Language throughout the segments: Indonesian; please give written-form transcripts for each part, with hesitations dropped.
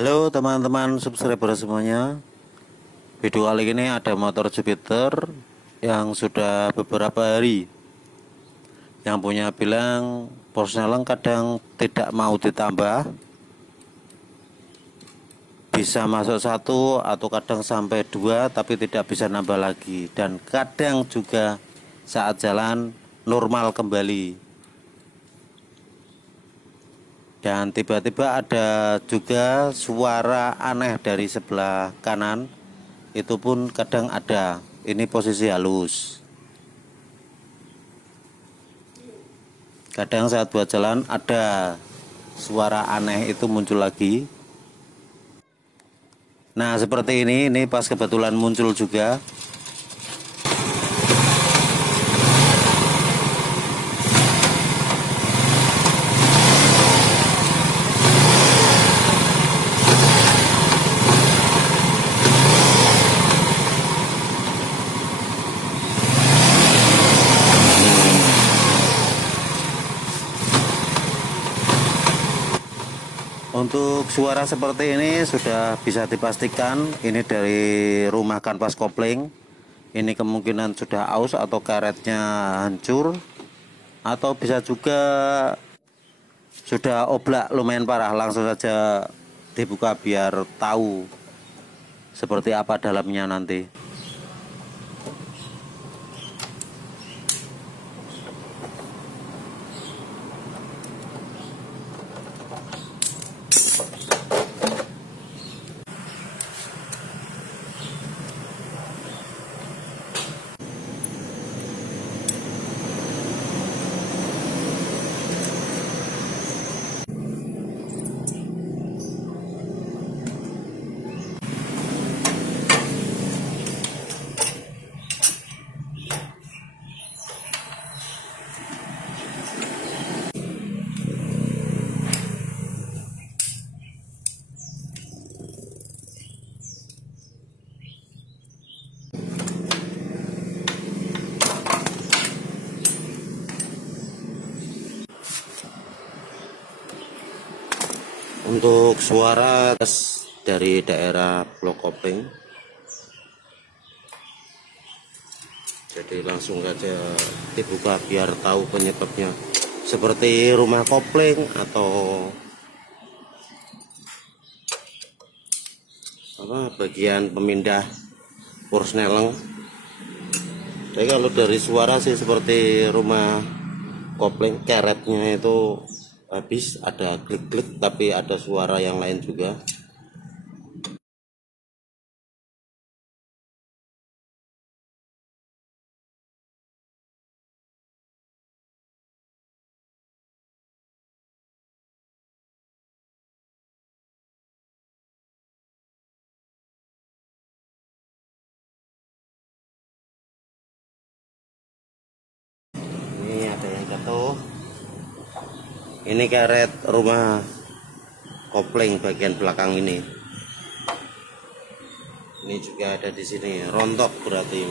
Halo teman-teman subscriber semuanya. Video kali ini ada motor Jupiter yang sudah beberapa hari yang punya bilang Porsche kadang tidak mau ditambah, bisa masuk satu atau kadang sampai dua tapi tidak bisa nambah lagi, dan kadang juga saat jalan normal kembali. Dan tiba-tiba ada juga suara aneh dari sebelah kanan, itu pun kadang ada. Ini posisi halus. Kadang saat buat jalan ada suara aneh itu muncul lagi. Nah seperti ini pas kebetulan muncul juga. Untuk suara seperti ini sudah bisa dipastikan ini dari rumah kanvas kopling. Ini kemungkinan sudah aus atau karetnya hancur, atau bisa juga sudah oblak lumayan parah. Langsung saja dibuka biar tahu seperti apa dalamnya nanti. Untuk suara dari daerah blok kopling, jadi langsung saja dibuka biar tahu penyebabnya, seperti rumah kopling atau bagian pemindah Porsche. Tapi kalau dari suara sih seperti rumah kopling, karetnya itu habis, ada klik-klik tapi ada suara yang lain juga. Ini ada yang jatuh. Ini karet rumah kopling bagian belakang ini. Ini juga ada di sini, rontok berarti.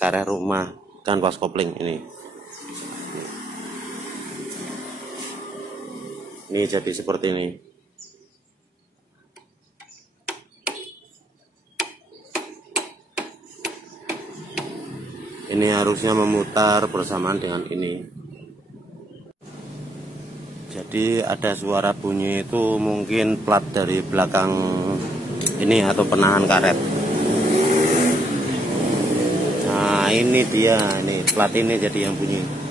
Karet rumah kanvas kopling ini. Ini jadi seperti ini. Ini harusnya memutar bersamaan dengan ini. Jadi ada suara bunyi itu mungkin plat dari belakang ini atau penahan karet. Nah ini dia, ini plat ini jadi yang bunyi.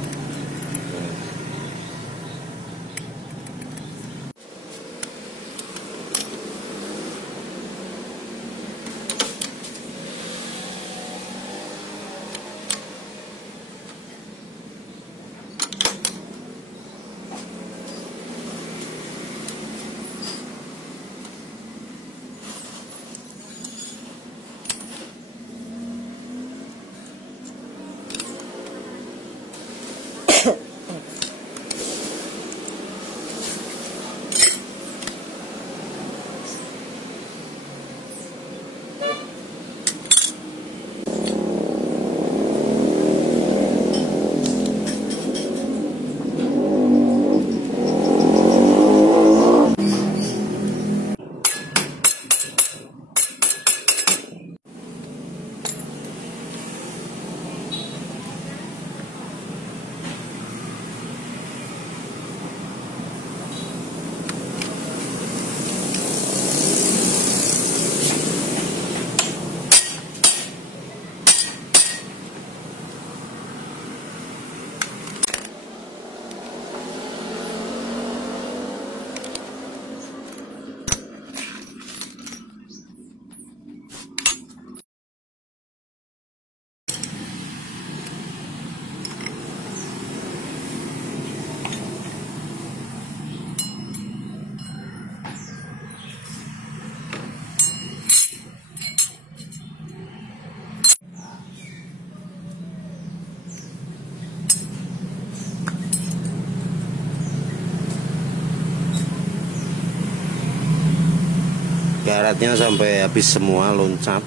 Karetnya sampai habis semua, loncat.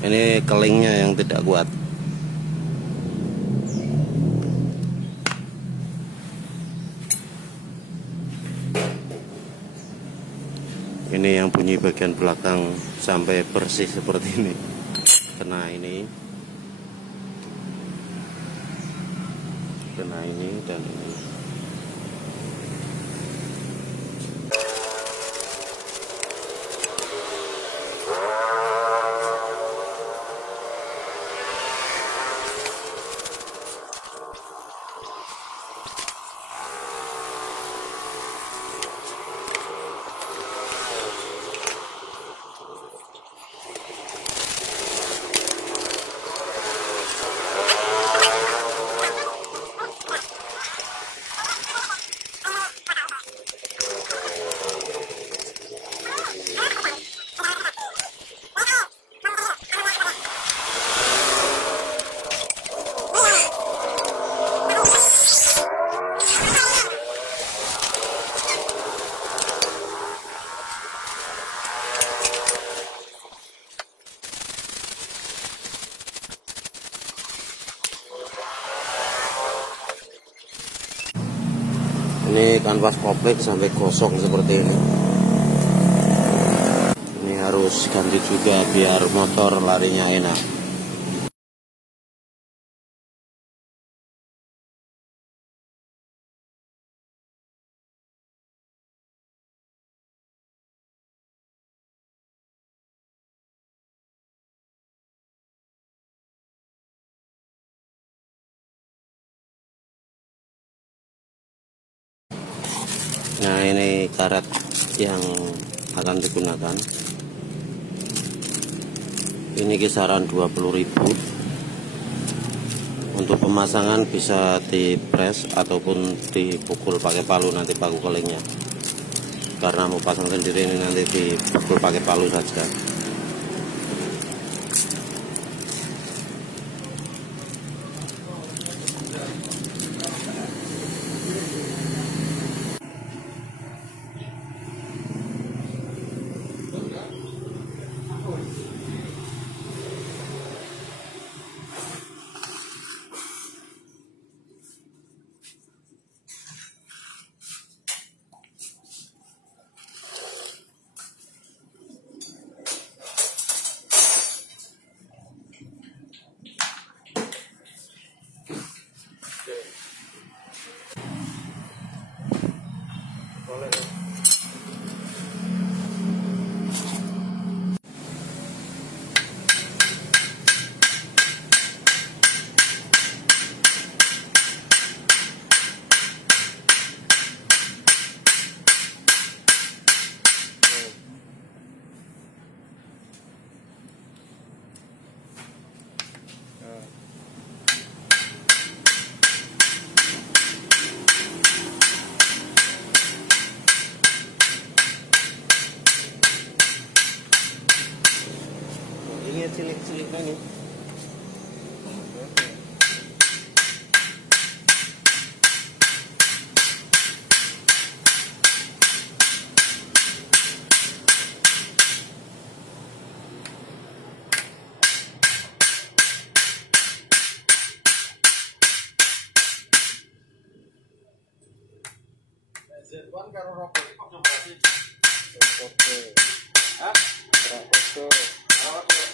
Ini kelingnya yang tidak kuat. Ini yang bunyi bagian belakang sampai bersih seperti ini. Kena ini dan ini. Ini kanvas kopling sampai gosong seperti ini. Ini harus ganti juga biar motor larinya enak. Nah, ini karet yang akan digunakan. Ini kisaran 20.000. Untuk pemasangan bisa dipres ataupun dipukul pakai palu nanti paku kelingnya. Karena mau pasang sendiri ini nanti dipukul pakai palu saja. Ini cilik-cilik ini. Z1 karo rokok iki padha berarti. Oke. Hah? Rokok. Oke.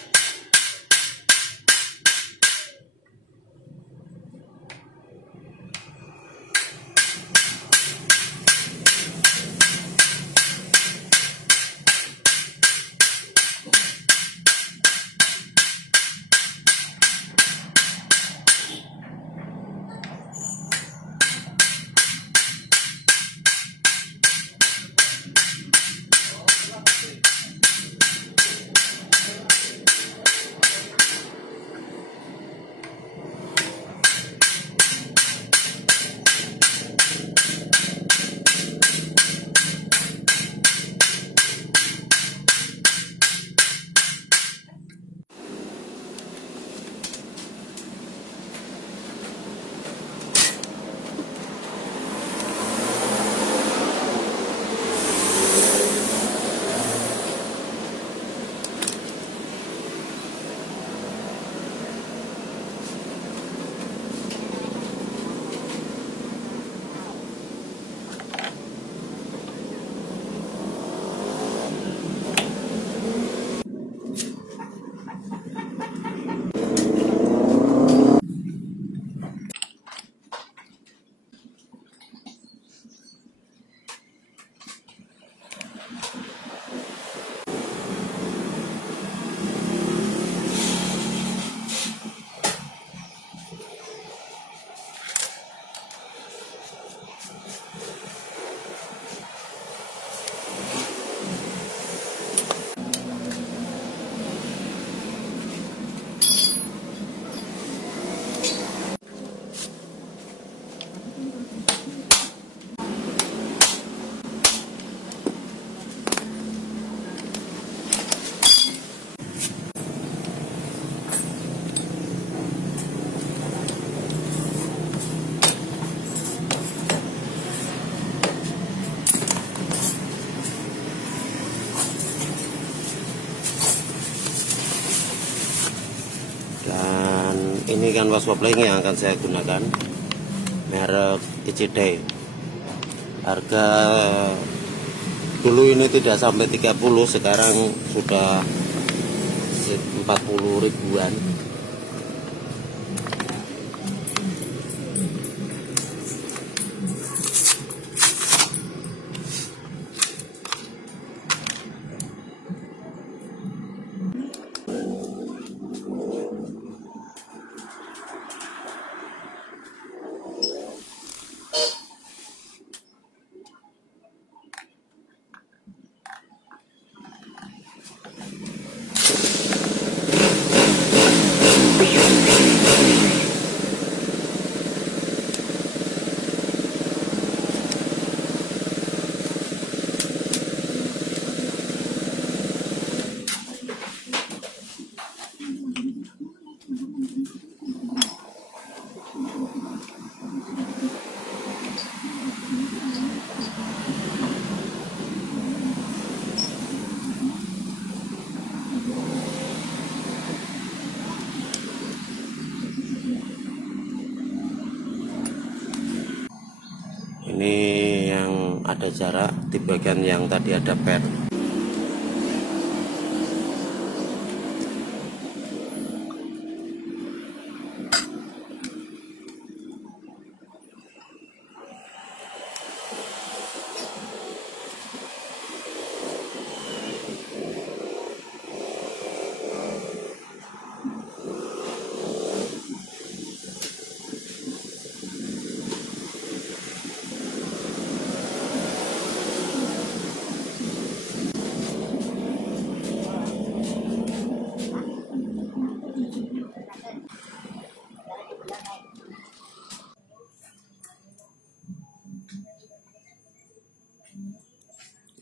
Ini kanvas kopling yang akan saya gunakan, merek Kicidai. Harga dulu ini tidak sampai 30, sekarang sudah 40 ribuan. Ini yang ada jarak, di bagian yang tadi ada pad.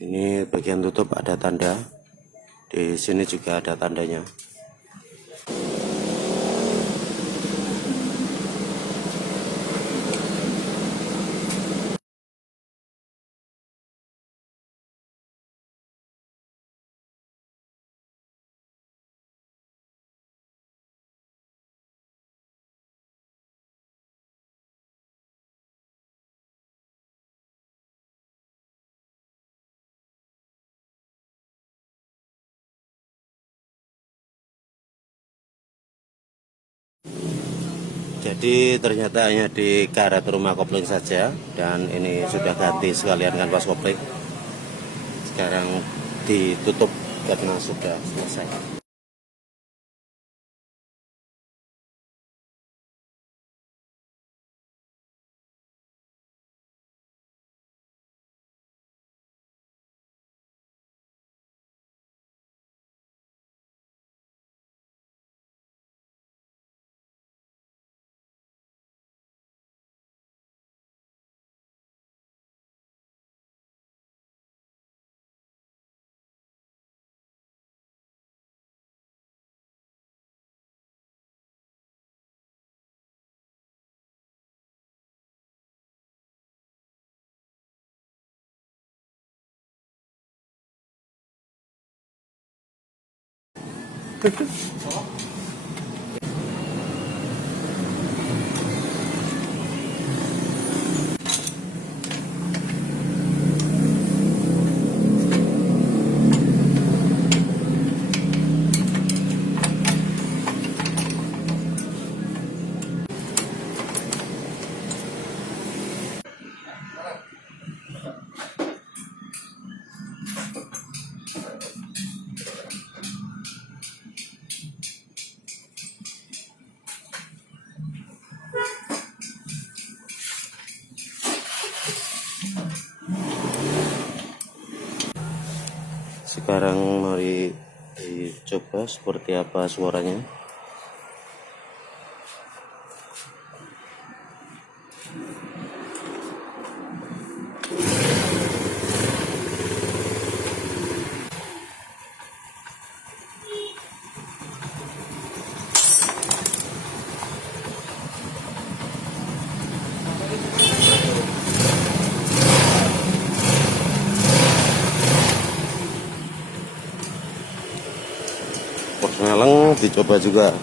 Ini bagian tutup ada tanda, di sini juga ada tandanya. Jadi ternyata hanya di karet rumah kopling saja, dan ini sudah ganti sekalian kanvas kopling. Sekarang ditutup karena sudah selesai. Sekarang mari dicoba seperti apa suaranya. Porseneleng dicoba juga.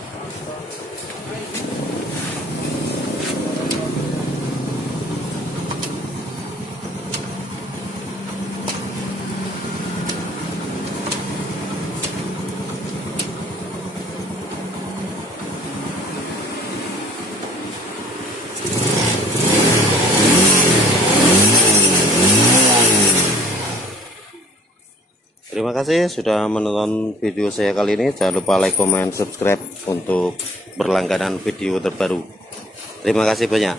Terima kasih sudah menonton video saya kali ini. Jangan lupa like, comment, subscribe untuk berlangganan video terbaru. Terima kasih banyak.